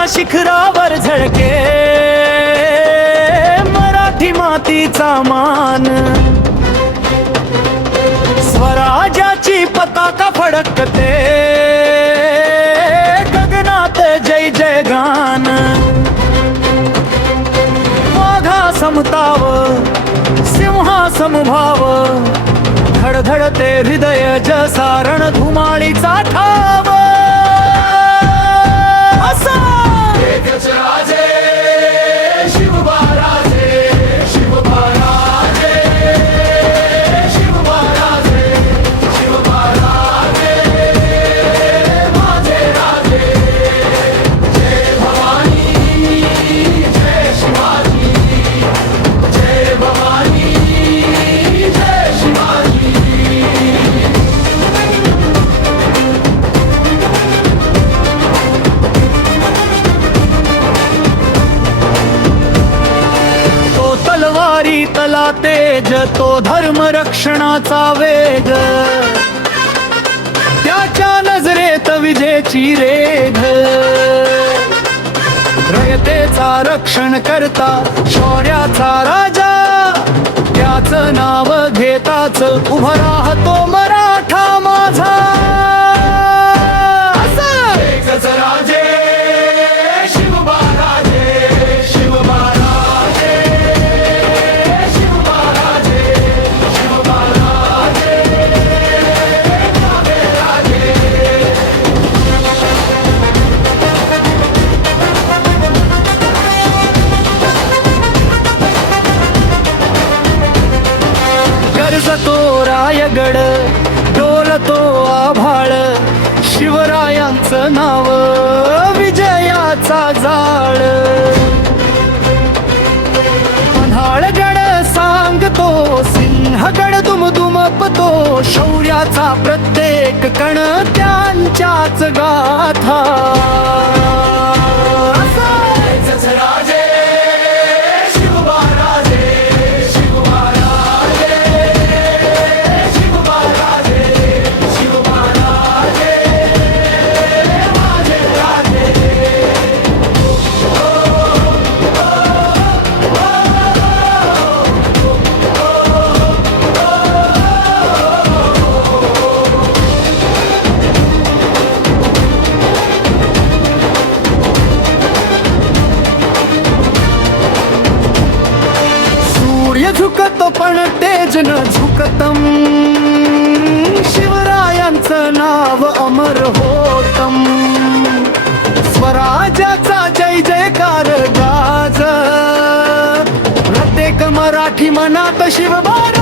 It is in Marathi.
विजयाच्या शिखरावर झळके मराठी मातीचा मान, स्वराज्याची पताका फडकते गगनात जय जय गान. वाघा समताव सिंहा समभाव, धडधडते हृदय जसारण धुमाळीचा ठाव. एकच राजे शिवबा राजे, शिवबा राजे, शिवबा राजे, शिवबा राजे, माझे राजे. जय भवानी जय शिवाजी, जय भवानी जय शिवाजी. तलवारी तला तेज, तो धर्म रक्षणाचा वेग, त्याच्या नजरेत विजेची रेघ. रयतेचा रक्षण करता शौर्याचा राजा, त्याच नाव घेताच उभा राहतो मराठा माझा. एकच राजे शिवबा राजे, शिवबा राजे, शिवबा राजे, शिवबा राजे, माझे राजे. गरजतो रायगड, डोलतो आभाळ, शिवरायांचं नाव विजयाचा जाळ. पन्हाळगड सांगतो, सिंहगड दुमदुमपतो, शौर्याचा प्रत्येक कण त्यांच्याच गाथा. एकच राजे शिवबा राजे, शिवबा राजे, शिवबा राजे, शिवबा राजे, माझे राजे. सूर्य झुकतो पण तेज न झुकतम, शिवरायांचं नाव अमर होतम. स्वराज्याचा जय जयकार गाज, प्रत्येक मराठी मनात शिवबार